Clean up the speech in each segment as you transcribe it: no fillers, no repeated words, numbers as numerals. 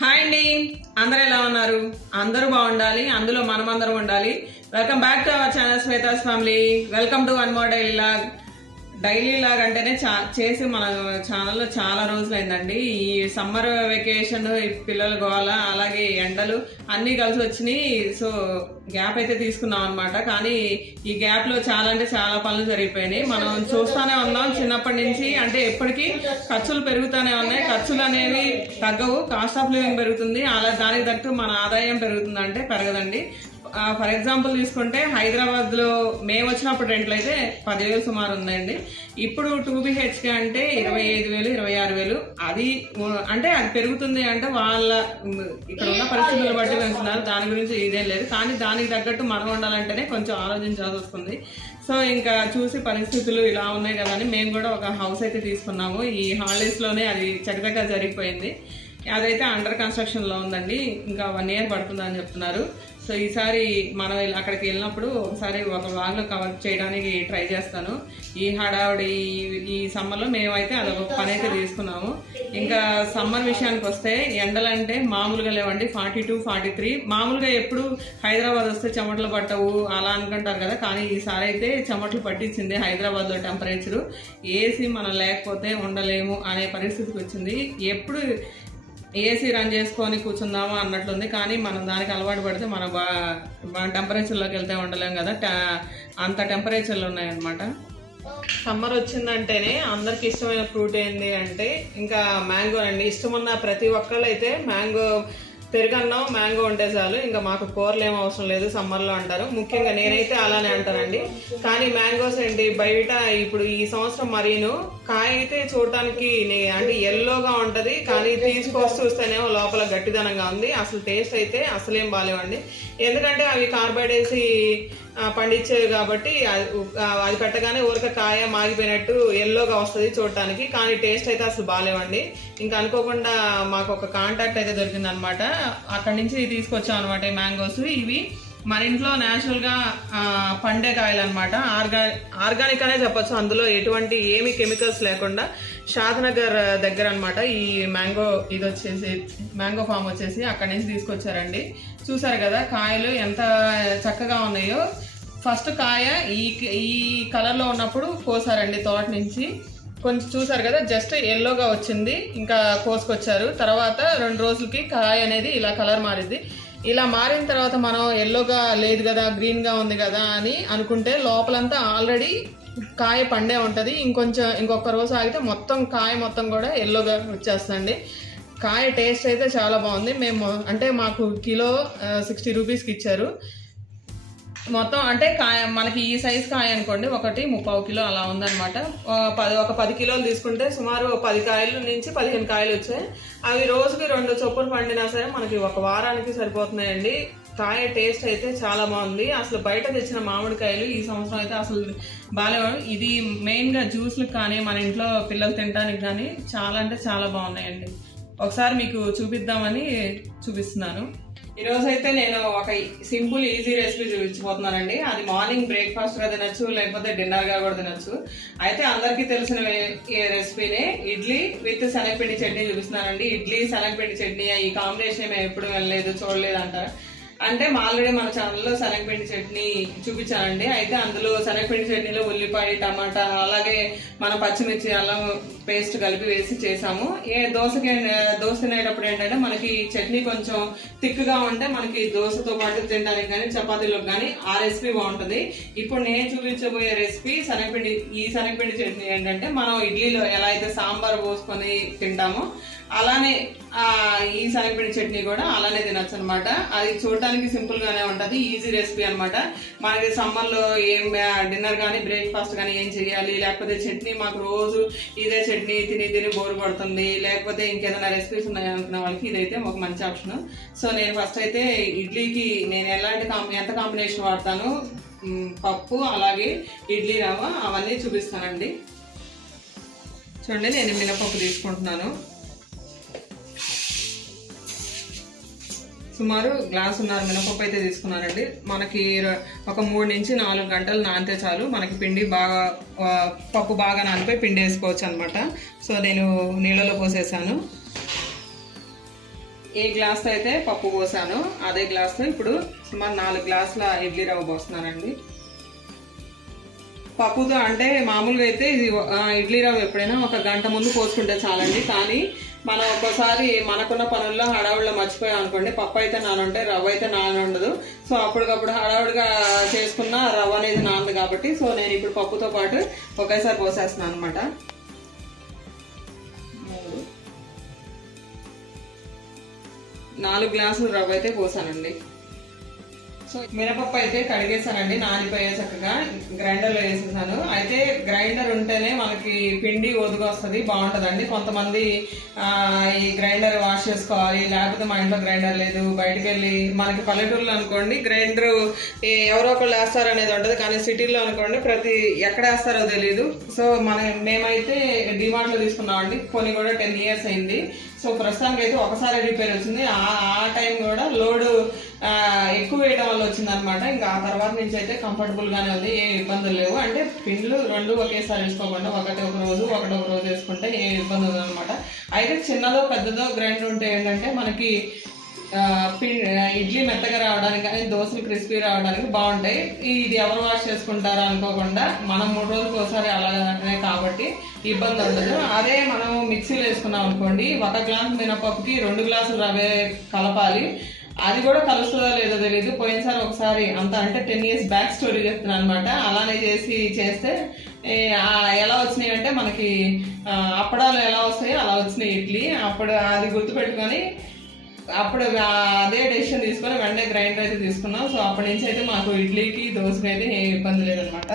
Hi అండి, అందరూ ఎలా ఉన్నారు? అందరూ బాగుండాలి, అందులో మనమందరం ఉండాలి. Welcome back to our channel Shweta's family. Welcome to one more daily log. Daily log అంటేనే చేసి మన ఛానల్లో చాలా రోజులైందండి. ఈ సమ్మర్ వెకేషన్, ఈ పిల్లల గోల, అలాగే ఎండలు అన్నీ కలిసి వచ్చినాయి. సో గ్యాప్ అయితే తీసుకున్నాం అనమాట. కానీ ఈ గ్యాప్ లో చాలా అంటే చాలా పనులు జరిగిపోయినాయి. మనం చూస్తూనే ఉన్నాం చిన్నప్పటి నుంచి. అంటే ఎప్పటికీ ఖర్చులు పెరుగుతూనే ఉన్నాయి. ఖర్చులు అనేవి తగ్గవు, కాస్ట్ ఆఫ్ లివింగ్ పెరుగుతుంది. అలా దానికి తగ్గట్టు మన ఆదాయం పెరుగుతుంది అంటే పెరగదండి. ఫర్ ఎగ్జాంపుల్ తీసుకుంటే హైదరాబాద్ లో మేము వచ్చినప్పుడు రెంట్లు అయితే 10,000 సుమారు ఉందండి. ఇప్పుడు 2 BHK అంటే 25,000, 26,000. అది అంటే అది పెరుగుతుంది అంటే వాళ్ళ ఇక్కడ ఉన్న పరిస్థితులు బట్టి పెంచుతున్నారు. దాని గురించి ఇదేం లేదు. కానీ దానికి తగ్గట్టు మనం ఉండాలంటేనే కొంచెం ఆలోచించాల్సి వస్తుంది. సో ఇంకా చూసి పరిస్థితులు ఇలా ఉన్నాయి కదా అని మేము కూడా ఒక హౌస్ అయితే తీసుకున్నాము. ఈ హాలిడేస్ లోనే అది చక్కగా జరిగిపోయింది. అదైతే అండర్ కన్స్ట్రక్షన్ లో ఉందండి. ఇంకా 1 year పడుతుందని చెప్తున్నారు. సో ఈసారి మనం అక్కడికి వెళ్ళినప్పుడు ఒకసారి ఒక వ్లాగ్ లో కవర్ చేయడానికి ట్రై చేస్తాను. ఈ హడావుడి ఈ సమ్మర్ లో మేమైతే అదొక పని అయితే తీసుకున్నాము. ఇంకా సమ్మర్ విషయానికి వస్తే ఎండలంటే మామూలుగా లేవండి. 42, 43. మామూలుగా ఎప్పుడు హైదరాబాద్ వస్తే చెమటలు పట్టవు అలా అనుకుంటారు కదా. కానీ ఈసారి అయితే చెమటలు పట్టించింది హైదరాబాద్ లో. టెంపరేచరు ఏసీ మనం లేకపోతే ఉండలేము అనే పరిస్థితికి వచ్చింది. ఎప్పుడు ఏసీ రన్ చేసుకొని కూర్చుందామా అన్నట్లుంది. కానీ మనం దానికి అలవాటు పడితే మన టెంపరేచర్లోకి వెళ్తే ఉండలేం కదా. అంత టెంపరేచర్లు ఉన్నాయన్నమాట. సమ్మర్ వచ్చిందంటేనే అందరికి ఇష్టమైన ఫ్రూట్ ఏంది అంటే ఇంకా మ్యాంగో అండి. ఇష్టమున్న ప్రతి ఒక్కళ్ళు అయితే మ్యాంగో, పెరుగన్నం, మ్యాంగో ఉంటే చాలు, ఇంకా మాకు కూరలు ఏం అవసరం లేదు సమ్మర్లో అంటారు. ముఖ్యంగా నేనైతే అలానే అంటానండి. కానీ మ్యాంగోస్ ఏంటి బయట ఇప్పుడు ఈ సంవత్సరం మరీను కాయ అయితే చూడటానికి అంటే ఎల్లోగా ఉంటది. కానీ తీసుకొచ్చి చూస్తేనేమో లోపల గట్టిదనంగా ఉంది. అసలు టేస్ట్ అయితే అసలేం బాగాలేవండి. ఎందుకంటే అవి కార్బైడ్ వేసి పండించేవి కాబట్టి అది పెట్టగానే ఊరిక కాయ మాగిపోయినట్టు ఎల్లోగా వస్తుంది చూడటానికి. కానీ టేస్ట్ అయితే అసలు బాగాలేవండి. ఇంకా అనుకోకుండా మాకు ఒక కాంటాక్ట్ అయితే దొరికింది అనమాట. అక్కడి నుంచి తీసుకొచ్చాం అనమాట ఈ మ్యాంగోస్. ఇవి మన ఇంట్లో న్యాచురల్ గా పండే కాయలు అనమాట. ఆర్గానిక్ అనే చెప్పొచ్చు. అందులో ఎటువంటి ఏమి కెమికల్స్ లేకుండా షాద్నగర్ దగ్గర అనమాట ఈ మ్యాంగో. ఇది వచ్చేసి మ్యాంగో ఫామ్ వచ్చేసి అక్కడి నుంచి తీసుకొచ్చారండి. చూసారు కదా కాయలు ఎంత చక్కగా ఉన్నాయో. ఫస్ట్ కాయ ఈ కలర్ లో ఉన్నప్పుడు కోసారండి తోట నుంచి. కొంచెం చూసారు కదా జస్ట్ ఎల్లోగా వచ్చింది. ఇంకా కోసుకొచ్చారు. తర్వాత 2 రోజులకి కాయ అనేది ఇలా కలర్ మారింది. ఇలా మారిన తర్వాత మనం ఎల్లోగా లేదు కదా, గ్రీన్ గా ఉంది కదా అని అనుకుంటే లోపలంతా ఆల్రెడీ కాయ పండే ఉంటది. ఇంకొక రోజు ఆగితే మొత్తం కాయ మొత్తం కూడా ఎల్లోగా వచ్చేస్తుంది. కాయ టేస్ట్ అయితే చాలా బాగుంది. మేము అంటే మాకు కిలో 60 రూపీస్కి ఇచ్చారు. మొత్తం అంటే కాయ మనకి ఈ సైజ్ కాయ అనుకోండి ఒకటి 30 కిలో అలా ఉందన్నమాట. ఒక 10 కిలోలు తీసుకుంటే సుమారు 10 కాయల నుంచి 15 కాయలు వచ్చాయి. అవి రోజుకి 2 చొప్పులు పండినా సరే మనకి ఒక వారానికి సరిపోతున్నాయండి. కాయ టేస్ట్ అయితే చాలా బాగుంది. అసలు బయట తెచ్చిన మామిడికాయలు ఈ సంవత్సరం అయితే అసలు బాగాలేవు. ఇది మెయిన్ గా జ్యూస్లకు కానీ మన ఇంట్లో పిల్లలు తినడానికి కానీ చాలా అంటే చాలా బాగున్నాయండి. ఒకసారి మీకు చూపిద్దామని చూపిస్తున్నాను. ఈరోజు అయితే నేను ఒక సింపుల్ ఈజీ రెసిపీ చూపించబోతున్నానండి. అది మార్నింగ్ బ్రేక్ఫాస్ట్ గా తినొచ్చు, లేకపోతే డిన్నర్ గా కూడా తినొచ్చు. అయితే అందరికీ తెలిసిన రెసిపీనే ఇడ్లీ విత్ శనగపిండి చట్నీ చూపిస్తున్నానండి. ఇడ్లీ శనగపిండి చట్నీ ఈ కాంబినేషన్ మేము ఎప్పుడు వెళ్ళలేదు, చూడలేదు అంటారు. అంటే ఆల్రెడీ మన ఛానల్లో శనగపిండి చట్నీ చూపించానండి. అయితే అందులో శనగపిండి చట్నీలో ఉల్లిపాయ, టమాటా, అలాగే మన పచ్చిమిర్చి, అల్లం పేస్ట్ కలిపి వేసి చేసాము. దోశ తినేటప్పుడు ఏంటంటే మనకి చట్నీ కొంచెం థిక్గా ఉంటే మనకి దోశతో పాటు తినడానికి కానీ చపాతీలోకి కానీ ఆ రెసిపీ బాగుంటుంది. ఇప్పుడు నేను చూపించబోయే రెసిపీ ఈ శనగపిండి చట్నీ ఏంటంటే మనం ఇడ్లీలో ఎలా అయితే సాంబార్ పోసుకొని తింటామో అలానే ఈ శనగపిండి చట్నీ కూడా అలానే తినొచ్చు అనమాట. అది చూడటానికి సింపుల్ గానే ఉంటది, ఈజీ రెసిపీ అనమాట. మనకి సమ్మర్ లో ఏం డిన్నర్ కానీ బ్రేక్ఫాస్ట్ కానీ ఏం చేయాలి, లేకపోతే చట్నీ మాకు రోజు ఇదే చట్నీ తిని బోరు పడుతుంది, లేకపోతే ఇంకేదైనా రెసిపీస్ ఉన్నాయి అనుకున్న వాళ్ళకి ఇదైతే ఒక మంచి ఆప్షన్. సో నేను ఫస్ట్ అయితే ఇడ్లీకి నేను ఎంత కాంబినేషన్ వాడతాను, పప్పు అలాగే ఇడ్లీ రవ్వ అవన్నీ చూపిస్తానండి. చూడండి, నేను మినపప్పు తీసుకుంటున్నాను. సుమారు 1 గ్లాసున్నర మినపప్పు అయితే తీసుకున్నానండి. మనకి ఒక 3 నుంచి 4 గంటలు నానితే చాలు. మనకి పిండి బాగా పప్పు బాగా నానిపోయి పిండి వేసుకోవచ్చు అనమాట. సో నేను నీళ్ళలో పోసేసాను. ఏ గ్లాస్తో అయితే పప్పు పోసాను అదే గ్లాస్తో ఇప్పుడు సుమారు 4 గ్లాసుల ఇడ్లీ రవ్వ పోస్తున్నానండి. పప్పుతో అంటే మామూలుగా అయితే ఇది ఇడ్లీ రవ్వ ఎప్పుడైనా 1 గంట ముందు పోసుకుంటే చాలండి. కానీ మనం ఒక్కోసారి మనకున్న పనుల్లో హడావుడిలో మర్చిపోయాం అనుకోండి, పప్పు అయితే నానుంటే రవ్వ అయితే నానుండదు. సో అప్పటికప్పుడు హడావుడిగా చేసుకున్న రవ్వ అనేది నానదు కాబట్టి సో నేను ఇప్పుడు పప్పుతో పాటు ఒకేసారి పోసేస్తున్నాను అనమాట. 4 గ్లాసులు రవ్వ అయితే పోసానండి. సో మినపప్పు అయితే కడిగేసానండి, నానిపోయే చక్కగా గ్రైండర్లో వేసేసాను. అయితే గ్రైండర్ ఉంటేనే మనకి పిండి ఒదుగా వస్తుంది, బాగుంటుందండి. కొంతమంది ఈ గ్రైండర్ వాష్ చేసుకోవాలి, లేకపోతే మా ఇంట్లో గ్రైండర్ లేదు, బయటకు వెళ్ళి మనకి పల్లెటూరులో అనుకోండి గ్రైండర్ ఎవరో ఒకళ్ళు వేస్తారు అనేది ఉంటుంది. కానీ సిటీలో అనుకోండి ఎక్కడ వేస్తారో తెలియదు. సో మేమైతే డిమార్ట్లో తీసుకున్నామండి, కొన్ని కూడా 10 years అయింది. సో ప్రస్తుతానికి అయితే ఒకసారి రిపేర్ వచ్చింది. ఆ టైం కూడా లోడ్ ఎక్కువ వేయడం వల్ల వచ్చింది అనమాట. ఇంకా ఆ తర్వాత నుంచి అయితే కంఫర్టబుల్ గానే ఉంది, ఏ ఇబ్బందులు లేవు. అంటే పిండ్లు 2 ఒకేసారి వేసుకోకుండా ఒకటి ఒక రోజు వేసుకుంటే ఏ ఇబ్బంది ఉంది అనమాట. అయితే చిన్నదో పెద్దదో గ్రైండర్ ఉంటే ఏంటంటే మనకి ఇడ్లీ మెత్తగా రావడానికి కానీ దోశలు క్రిస్పీ రావడానికి బాగుంటాయి. ఇది ఎవరు వాష్ చేసుకుంటారా అనుకోకుండా మనం 3 రోజులకు ఒకసారి అలాగే కాబట్టి ఇబ్బంది ఉండదు. అదే మనం మిక్సీలో వేసుకున్నాం అనుకోండి, 1 గ్లాసు మినపప్పుకి 2 గ్లాసులు రవ్వ కలపాలి. అది కూడా కలుస్తుందో లేదో తెలియదు. పోయినసారి ఒకసారి అంటే 10 years బ్యాక్ స్టోరీ చెప్తున్నాను అనమాట. అలానే చేస్తే ఎలా వచ్చినాయి అంటే మనకి అప్పడాలు ఎలా వస్తాయో అలా వచ్చినాయి ఇడ్లీ. అప్పుడు అది గుర్తుపెట్టుకొని అప్పుడు అదే డెసిషన్ తీసుకొని వెంటనే గ్రైండర్ అయితే తీసుకున్నాం. సో అప్పటి నుంచి అయితే మాకు ఇడ్లీకి దోశకి అయితే ఏ ఇబ్బంది లేదనమాట.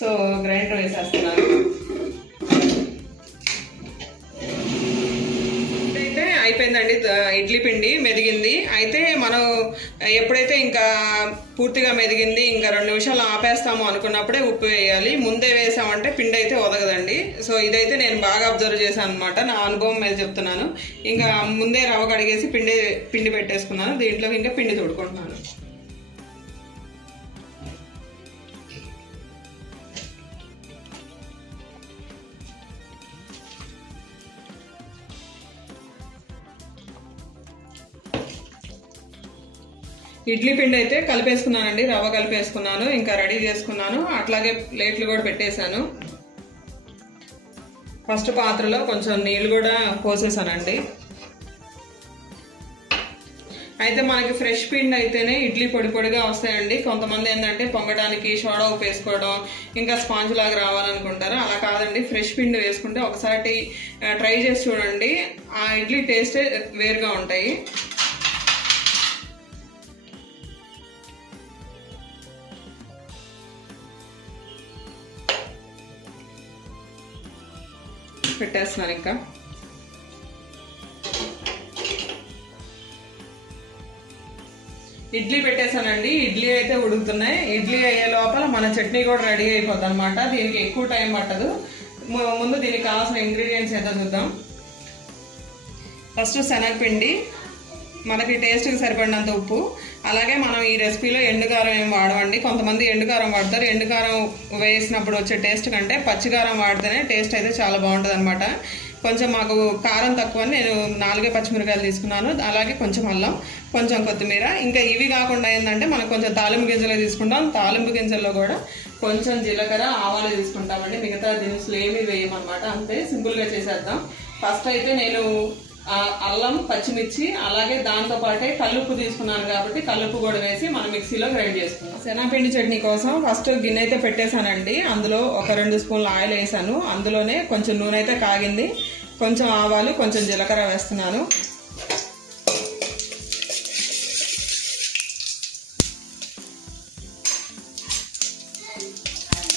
సో గ్రైండర్ వేసేస్తున్నాను. అయితే అయిపోయిందండి, ఇడ్లీ పిండి మెదిగింది. అయితే మనం ఎప్పుడైతే ఇంకా పూర్తిగా మెదిగింది ఇంకా 2 నిమిషాలు ఆపేస్తాము అనుకున్నప్పుడే ఉప్పు వేయాలి. ముందే వేసామంటే పిండి అయితే ఒదగదండి. సో ఇదైతే నేను బాగా అబ్జర్వ్ చేశాను అనమాట, నా అనుభవం మీద చెప్తున్నాను. ఇంకా ముందే రవ్వ కడిగేసి పిండి పెట్టేసుకున్నాను. దీంట్లో ఇంకా పిండి తోడుకుంటున్నాను. ఇడ్లీ పిండి అయితే కలిపేసుకున్నానండి, రవ్వ కలిపేసుకున్నాను, ఇంకా రెడీ చేసుకున్నాను. అట్లాగే ప్లేట్లు కూడా పెట్టేశాను. ఫస్ట్ పాత్రలో కొంచెం నీళ్ళు కూడా పోసేసానండి. అయితే మనకి ఫ్రెష్ పిండి అయితేనే ఇడ్లీ పొడి పొడిగా వస్తాయండి. కొంతమంది ఏంటంటే పొంగడానికి సోడా ఉప్పు వేసుకోవడం ఇంకా స్పాంజ్ లాగా రావాలనుకుంటారు. అలా కాదండి, ఫ్రెష్ పిండి వేసుకుంటే ఒకసారి ట్రై చేసి చూడండి, ఆ ఇడ్లీ టేస్టే వేరుగా ఉంటాయి. పెట్టేస్తున్నాను. ఇంకా ఇడ్లీ పెట్టేశానండి. ఇడ్లీ అయితే ఉడుకుతున్నాయి. ఇడ్లీ అయ్యే లోపల మన చట్నీ కూడా రెడీ అయిపోద్ది అనమాట. దీనికి ఎక్కువ టైం పట్టదు. ముందు దీనికి కావాల్సిన ఇంగ్రీడియంట్స్ ఏదో చూద్దాం. ఫస్ట్ శనగపిండి, మనకి టేస్ట్కి సరిపడినంత ఉప్పు, అలాగే మనం ఈ రెసిపీలో ఎండుకారం ఏం వాడమండి. కొంతమంది ఎండుకారం వాడతారు. ఎండుకారం వేసినప్పుడు వచ్చే టేస్ట్ కంటే పచ్చికారం వాడితేనే టేస్ట్ అయితే చాలా బాగుంటుంది అనమాట. కొంచెం మాకు కారం తక్కువ నేను 4 పచ్చిమిరకాయలు తీసుకున్నాను. అలాగే కొంచెం అల్లం, కొంచెం కొత్తిమీర. ఇంకా ఇవి కాకుండా ఏంటంటే మనం కొంచెం తాలింపు గింజలు తీసుకుంటాం. తాలింపు గింజల్లో కూడా కొంచెం జీలకర్ర, ఆవాలు తీసుకుంటామండి. మిగతా దినుసులు ఏమి వేయమన్నమాట. అంతే సింపుల్గా చేసేద్దాం. ఫస్ట్ అయితే నేను అల్లం, పచ్చిమిర్చి, అలాగే దాంతో పాటే కల్లుప్పు తీసుకున్నాను కాబట్టి కల్లుప్పు కూడా వేసి మనం మిక్సీలో గ్రైండ్ చేసుకున్నాం. శనగపిండి చట్నీ కోసం ఫస్ట్ గిన్నె అయితే పెట్టేశానండి. అందులో ఒక 2 స్పూన్లు ఆయిల్ వేసాను. అందులోనే కొంచెం నూనె అయితే కాగింది. కొంచెం ఆవాలు, కొంచెం జీలకర్ర వేస్తున్నాను.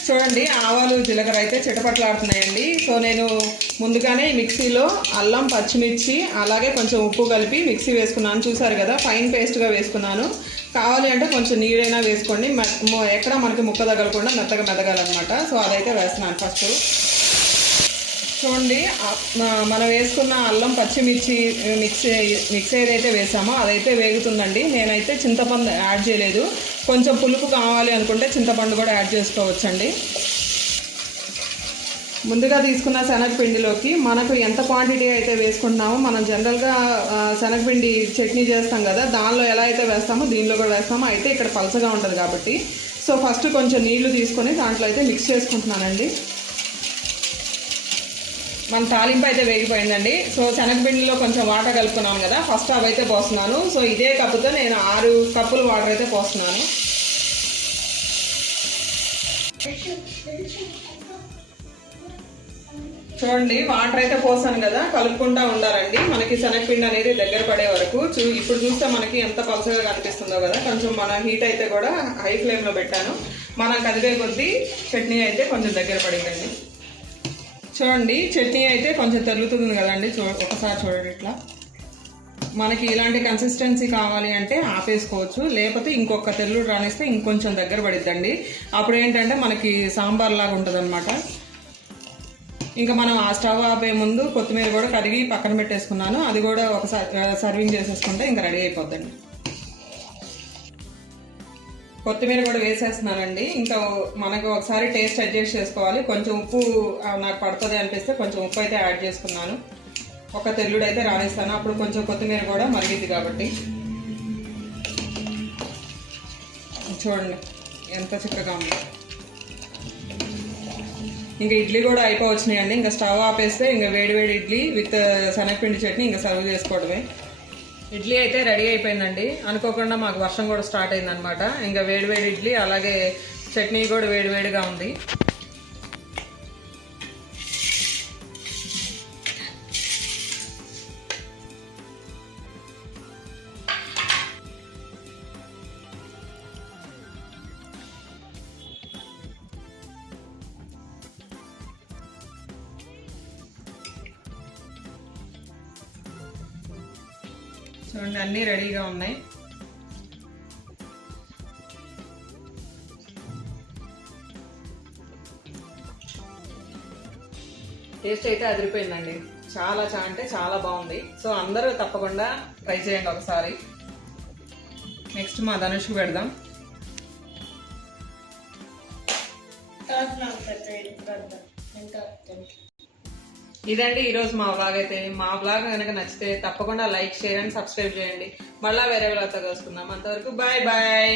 చూడండి, ఆవాలు జీలకర్ర అయితే చిటపట్లాడుతున్నాయండి. సో నేను ముందుగానే మిక్సీలో అల్లం, పచ్చిమిర్చి, అలాగే కొంచెం ఉప్పు కలిపి మిక్సీ వేసుకున్నాను. చూసారు కదా, ఫైన్ పేస్ట్గా వేసుకున్నాను. కావాలి అంటే కొంచెం నీరైనా వేసుకోండి, ఎక్కడ మనకి ముక్క తగలకుండా మెత్తగా మెదగాలన్నమాట. సో అదైతే వేస్తున్నాను ఫస్ట్. చూడండి, మనం వేసుకున్న అల్లం, పచ్చిమిర్చి మిక్స్ ఏదైతే వేసామో అదైతే వేగుతుందండి. నేనైతే చింతపండు యాడ్ చేయలేదు. కొంచెం పులుపు కావాలి అనుకుంటే చింతపండు కూడా యాడ్ చేసుకోవచ్చండి. ముందుగా తీసుకున్న శనగపిండిలోకి మనకు ఎంత క్వాంటిటీ అయితే వేసుకుంటున్నామో మనం జనరల్గా శనగపిండి చట్నీ చేస్తాం కదా, దానిలో ఎలా అయితే వేస్తామో దీనిలో కూడా వేస్తామో. అయితే ఇక్కడ పలచగా ఉంటుంది కాబట్టి సో ఫస్ట్ కొంచెం నీళ్లు తీసుకొని దాంట్లో అయితే మిక్స్ చేసుకుంటున్నానండి. మన తాలింపు అయితే వేగిపోయిందండి. సో శనగపిండిలో కొంచెం వాటర్ కలుపుకున్నాను కదా, ఫస్ట్ అవి అయితే పోస్తున్నాను. సో ఇదే కప్పుతో నేను 6 కప్పులు వాటర్ అయితే పోస్తున్నాను. చూడండి వాటర్ అయితే పోసాను కదా, కలుపుకుంటా ఉండాలండి మనకి శనగపిండి అనేది దగ్గర పడే వరకు. ఇప్పుడు చూస్తే మనకి ఎంత పలసగా కనిపిస్తుందో కదా. కొంచెం మన హీట్ అయితే కూడా హై ఫ్లేమ్లో పెట్టాను. మనం కదిపే కొద్దీ చట్నీ అయితే కొంచెం దగ్గర పడిందండి. చూడండి చట్నీ అయితే కొంచెం తెల్లుతుంది కదండి. ఒకసారి చూడండి ఇట్లా. మనకి ఇలాంటి కన్సిస్టెన్సీ కావాలి అంటే ఆపేసుకోవచ్చు, లేకపోతే ఇంకొక తెల్లుడు రానిస్తే ఇంకొంచెం దగ్గర పడిద్దండి. అప్పుడు ఏంటంటే మనకి సాంబార్ లాగా ఉంటుంది అనమాట. ఇంకా మనం ఆ స్టవ్ ఆపే ముందు కొత్తిమీర కూడా కడిగి పక్కన పెట్టేసుకున్నాను. అది కూడా ఒకసారి సర్వింగ్ చేసేసుకుంటే ఇంకా రెడీ అయిపోద్దండి. కొత్తిమీర కూడా వేసేస్తున్నానండి. ఇంకా మనకు ఒకసారి టేస్ట్ అడ్జస్ట్ చేసుకోవాలి. కొంచెం ఉప్పు నాకు పడుతుంది అనిపిస్తే కొంచెం ఉప్పు అయితే యాడ్ చేసుకున్నాను. ఒక తెల్లుడు అయితే రాణిస్తాను, అప్పుడు కొంచెం కొత్తిమీర కూడా మరిగిద్ది కాబట్టి. చూడండి ఎంత చిక్కగా ఉంది. ఇంకా ఇడ్లీ కూడా అయిపోవచ్చినాయండి. ఇంకా స్టవ్ ఆపేస్తే ఇంకా వేడివేడి ఇడ్లీ విత్ శనగపిండి చట్నీ ఇంకా సర్వ్ చేసుకోవడమే. ఇడ్లీ అయితే రెడీ అయిపోయిందండి. అనుకోకుండా మాకు వర్షం కూడా స్టార్ట్ అయిందనమాట. ఇంకా వేడివేడి ఇడ్లీ అలాగే చట్నీ కూడా వేడివేడిగా ఉంది. చూడండి అన్నీ రెడీగా ఉన్నాయి. టేస్ట్ అయితే అదిరిపోయిందండి. చాలా అంటే చాలా బాగుంది. సో అందరూ తప్పకుండా ట్రై చేయండి ఒకసారి. నెక్స్ట్ మా ధనుష్కి పెడదాం. ఇదండి ఈరోజు మా వ్లాగ్ అయితే. మా వ్లాగ్ కనుక నచ్చితే తప్పకుండా లైక్, షేర్ అండ్ సబ్స్క్రైబ్ చేయండి. మళ్ళీ వేరే వ్లాగ్తో కలుసుకుందాం. అంతవరకు బాయ్ బాయ్.